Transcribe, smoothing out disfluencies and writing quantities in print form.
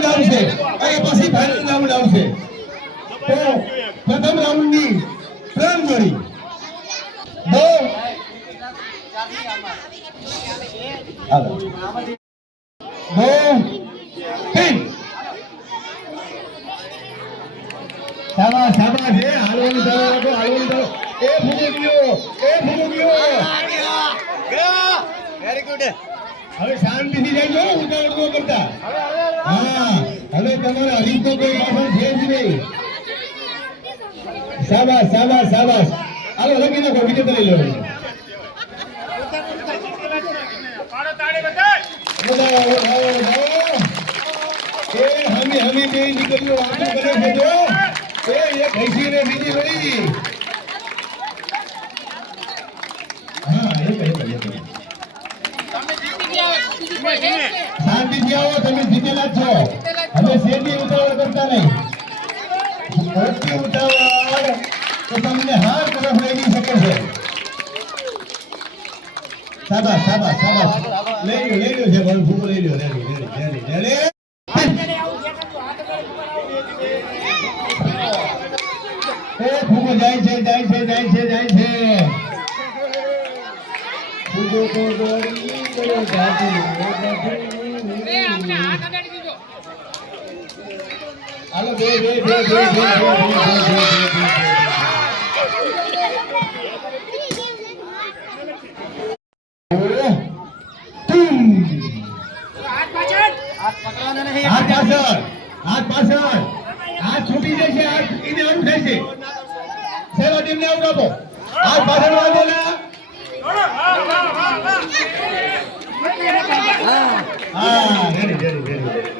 round આવશે અને પછી ફાઇનલ રાઉન્ડ આવશે તો પ્રથમ રાઉન્ડની 3 જોડી 2 હાલો 2 3 શાબાશ શાબાશ એ હાલવાની ચાલો હાલવાની ચાલો એ ફૂગો ગયો વેરી ગુડ હવે શાંતિથી જઈજો ઉતાવળ કરતા હા હવે તમારા હરીફનો કોઈ માણસ છે જ નહીં શાબાશ શાબાશ શાબાશ હાલો લખી નાખો વિજેતા લઈ લો એ હમી બે નીકળ્યો વાતો કરે છે જો એ એક હસી ને બીજી વળી હા શાંતિથી આવો તમે જીતેલા જ છો હવે શેરડી ઉતાવળ કરતા નહીં ખોટી ઉતાવળ તો તમને હાર તરફ લઈ જઈ શકે છે શાબાશ શાબાશ શાબાશ લઈ લ્યો છે બળ ફૂકો લઈ લ્યો લે એ ફૂકો જાય છે ફૂકો તો દોડી ગયો જાતી હાલો બે હાથ પાછળ હાથ છૂટી જશે હાથ એને આમ થાય છે સેવા ટીમને આવું આપો હાથ પાછળ વાળો ને હા રેડી